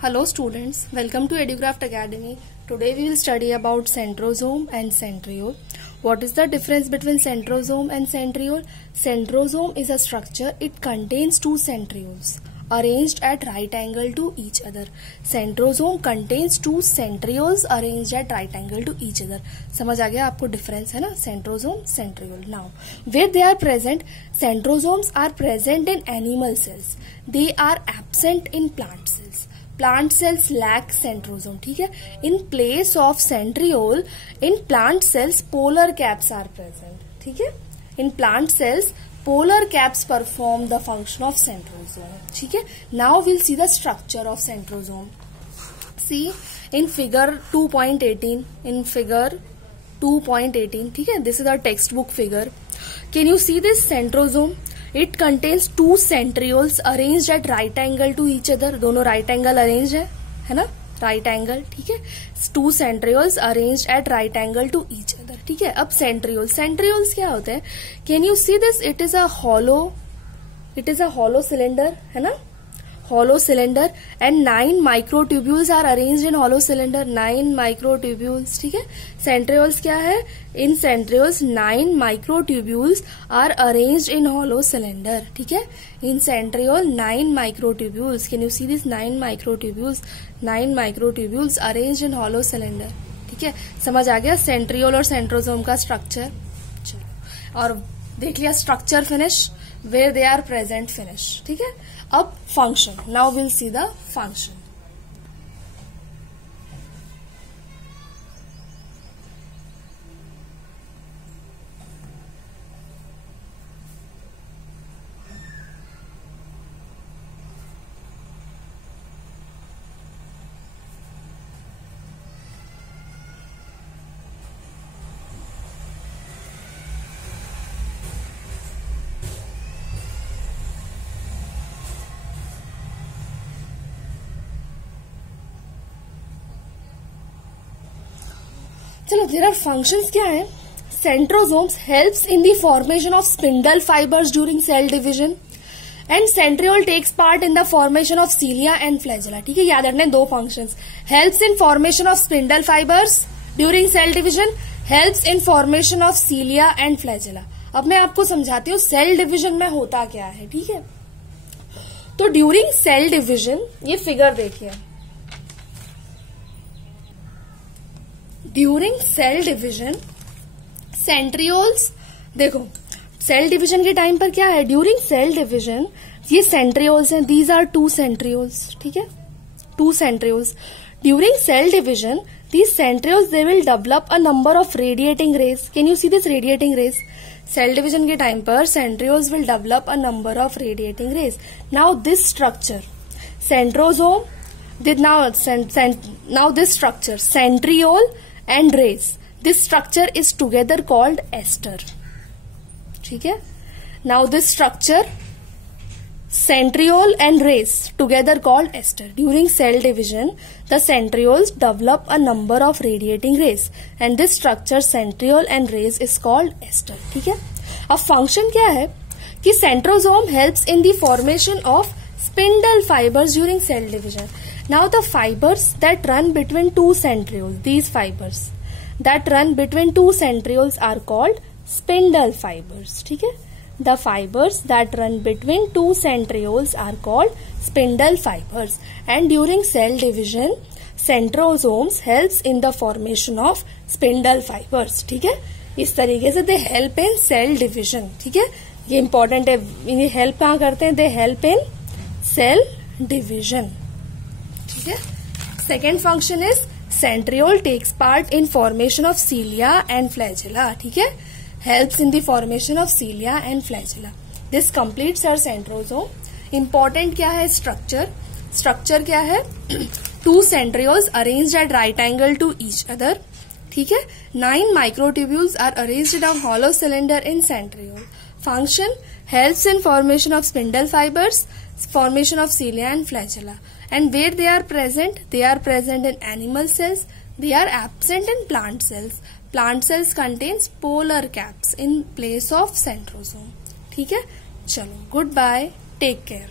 Hello students, welcome to EduCraft Academy. Today we will study about centrosome and centriole. What is the difference between centrosome and centriole? Centrosome is a structure, it contains two centrioles arranged at right angle to each other. Centrosome contains two centrioles arranged at right angle to each other. समझ आ गया आपको difference है ना centrosome, centriole. Now, where they are present, centrosomes are present in animal cells. They are absent in plant cells. Plant cells lack centrosome. ठीक है. In place of centriole, in plant cells polar caps are present. ठीक है. In plant cells polar caps perform the function of centrosome. ठीक है. Now we'll see the structure of centrosome. See in figure 2.18. In figure 2.18. ठीक है. This is our textbook figure. Can you see this centrosome? It contains two centrioles arranged at right angle to each other. दोनों right angle arranged है ना? Right angle, ठीक है. Two centrioles arranged at right angle to each other. ठीक है. अब centrioles क्या होते हैं? Can you see this? It is a hollow cylinder, है ना? Hollow cylinder and 9 microtubules are arranged in hollow cylinder. 9 microtubules, ठीक है. Centrioles क्या है? In centrioles 9 microtubules are arranged in hollow cylinder. ठीक है. In centriole 9 microtubules. Can you see this 9 microtubules? 9 microtubules arranged in hollow cylinder. ठीक है. समझ आ गया centriole और centrosome का स्ट्रक्चर. चलो और देख लिया structure finish, where they are present finish. ठीक है. अब function. Now we'll see the function. चलो देयर आर फंक्शंस क्या है. Centrosomes helps in the formation of spindle fibres during cell division and centriole takes part in the formation of cilia and flagella. ठीक है. याद रखना दो functions. Helps in formation of spindle fibres during cell division, helps in formation of cilia and flagella. अब मैं आपको समझाती हूँ सेल डिवीजन में होता क्या है. ठीक है. तो ड्यूरिंग सेल डिवीजन ये फिगर देखिए. ड्यूरिंग सेल डिवीजन सेंट्रियोल्स, देखो सेल डिवीजन के टाइम पर क्या है. ड्यूरिंग सेल डिवीजन ये सेंट्रियोल्स हैं. These are two centrioles. ठीक है. Two centrioles. During cell division these centrioles they will develop a number of radiating rays. Can you see this radiating rays? Cell division के time पर centrioles will develop a number of radiating rays. Now this structure centrosome did now this structure centriole and rays, this structure is together called ester. ठीक है. Now this structure centriole and rays together called ester. During cell division the centrioles develop a number of radiating rays and this structure centriole and rays is called ester. ठीक है. अब function क्या है कि centrosome helps in the formation of spindle fibers during cell division. Now the fibers that run between two centrioles, these fibers that run between two centrioles are called spindle fibers. ठीक है. The fibers that run between two centrioles are called spindle fibers and during cell division centrosomes helps in the formation of spindle fibers. ठीक है. इस तरीके से they help in cell division. ठीक है. ये important है. ये help कहाँ करते हैं? They help in cell division. ठीक है. Second function is centriole takes part in formation of cilia and flagella. ठीक है. Helps in the formation of cilia and flagella. This completes our centrosome. Important क्या है? Structure क्या है? Two centrioles arranged at right angle to each other. ठीक है. 9 microtubules are arranged in a hollow cylinder in centriole. Function helps in formation of spindle fibers, formation of cilia and flagella. And where they are present? They are present in animal cells. They are absent in plant cells. Plant cells contains polar caps in place of centrosome. ठीक है. चलो, goodbye, take care.